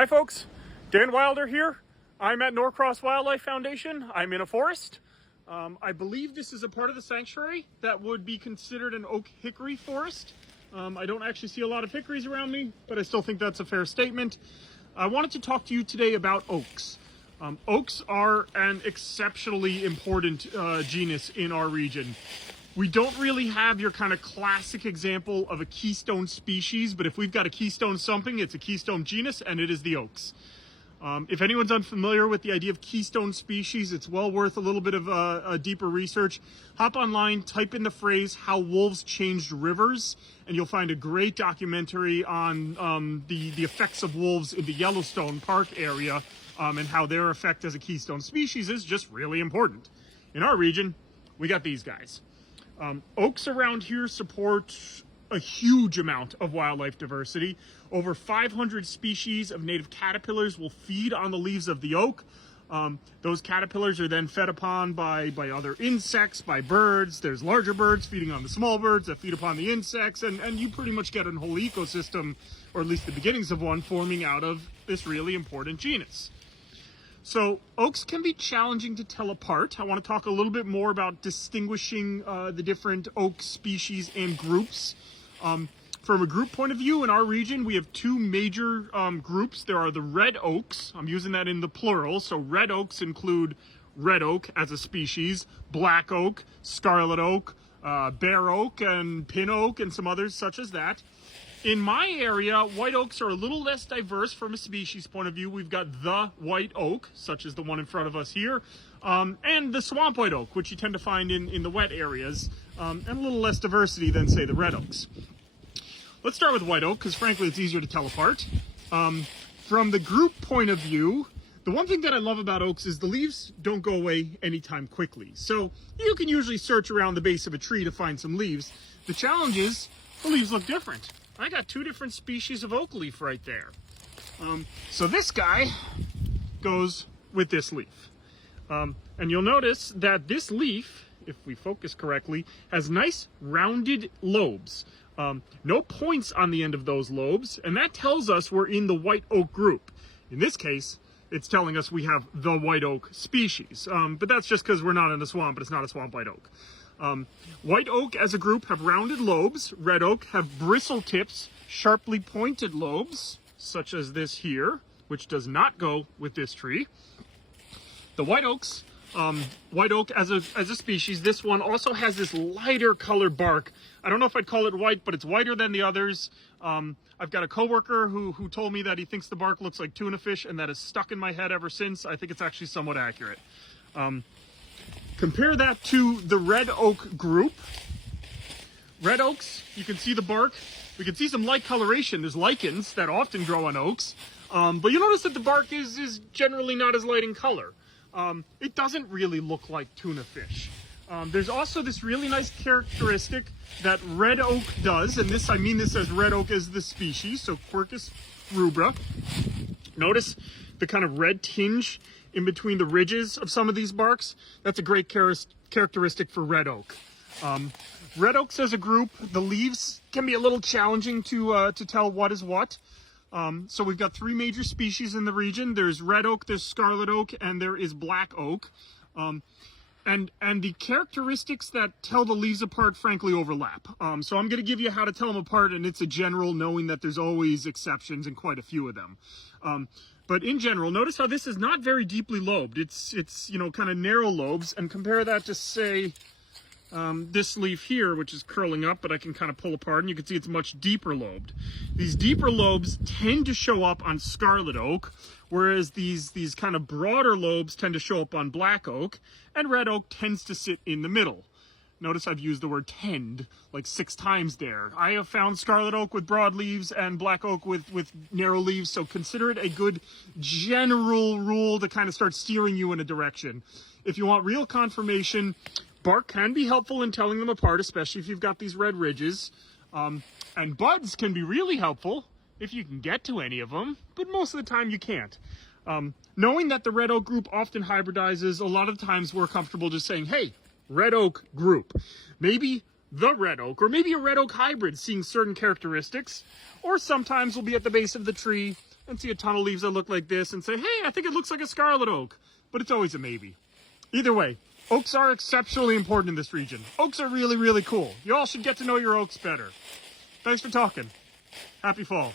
Hi folks, Dan Wilder here. I'm at Norcross Wildlife Foundation. I'm in a forest. I believe this is a part of the sanctuary that would be considered an oak hickory forest. I don't actually see a lot of hickories around me, but I still think that's a fair statement. I wanted to talk to you today about oaks. Oaks are an exceptionally important genus in our region. We don't really have your kind of classic example of a keystone species, but if we've got a keystone something, it's a keystone genus, and it is the oaks. If anyone's unfamiliar with the idea of keystone species, it's well worth a little bit of a deeper research. Hop online, type in the phrase "how wolves changed rivers," and you'll find a great documentary on the effects of wolves in the Yellowstone Park area and how their effect as a keystone species is just really important. In our region, we got these guys. Oaks around here support a huge amount of wildlife diversity. Over 500 species of native caterpillars will feed on the leaves of the oak. Those caterpillars are then fed upon by other insects, by birds. There's larger birds feeding on the small birds that feed upon the insects, and you pretty much get a whole ecosystem, or at least the beginnings of one, forming out of this really important genus. So oaks can be challenging to tell apart. I want to talk a little bit more about distinguishing the different oak species and groups. From a group point of view, in our region, we have two major groups. There are the red oaks. I'm using that in the plural. So red oaks include red oak as a species, black oak, scarlet oak, bare oak, and pin oak, and some others such as that. In my area, white oaks are a little less diverse from a species point of view. We've got the white oak, such as the one in front of us here, and the swamp white oak, which you tend to find in the wet areas, and a little less diversity than, say, the red oaks. Let's start with white oak, because frankly, it's easier to tell apart. From the group point of view, the one thing that I love about oaks is the leaves don't go away anytime quickly. So you can usually search around the base of a tree to find some leaves. The challenge is the leaves look different. I got two different species of oak leaf right there. So this guy goes with this leaf. And you'll notice that this leaf, if we focus correctly, has nice rounded lobes. No points on the end of those lobes, and that tells us we're in the white oak group. In this case, it's telling us we have the white oak species. But that's just because we're not in a swamp, but it's not a swamp white oak. White oak as a group have rounded lobes. Red oak have bristle tips, sharply pointed lobes, such as this here, which does not go with this tree. The white oaks, white oak as a species, this one also has this lighter color bark. I don't know if I'd call it white, but it's whiter than the others. I've got a coworker who told me that he thinks the bark looks like tuna fish, and that has stuck in my head ever since. I think it's actually somewhat accurate. Compare that to the red oak group. Red oaks, you can see the bark. We can see some light coloration. There's lichens that often grow on oaks. But you'll notice that the bark is generally not as light in color. It doesn't really look like tuna fish. There's also this really nice characteristic that red oak does, and I mean this as red oak as the species, so Quercus rubra. Notice the kind of red tinge in between the ridges of some of these barks. That's a great characteristic for red oak. Red oaks as a group, the leaves can be a little challenging to tell what is what. So we've got three major species in the region. There's red oak, there's scarlet oak, and there is black oak. And the characteristics that tell the leaves apart, frankly, overlap. So I'm going to give you how to tell them apart, and it's a general, knowing that there's always exceptions and quite a few of them. But in general, notice how this is not very deeply lobed. It's kind of narrow lobes, and compare that to, say, this leaf here, which is curling up, but I can kind of pull apart, and you can see it's much deeper lobed. These deeper lobes tend to show up on scarlet oak, whereas these kind of broader lobes tend to show up on black oak, and red oak tends to sit in the middle. Notice I've used the word tend like 6 times there. I have found scarlet oak with broad leaves and black oak with narrow leaves, so consider it a good general rule to kind of start steering you in a direction. If you want real confirmation, bark can be helpful in telling them apart, especially if you've got these red ridges. And buds can be really helpful if you can get to any of them, but most of the time you can't. Knowing that the red oak group often hybridizes, a lot of times we're comfortable just saying, hey, red oak group. Maybe the red oak, or maybe a red oak hybrid seeing certain characteristics, or sometimes we'll be at the base of the tree and see a ton of leaves that look like this and say, hey, I think it looks like a scarlet oak. But it's always a maybe. Either way, oaks are exceptionally important in this region. Oaks are really, really cool. You all should get to know your oaks better. Thanks for talking. Happy fall.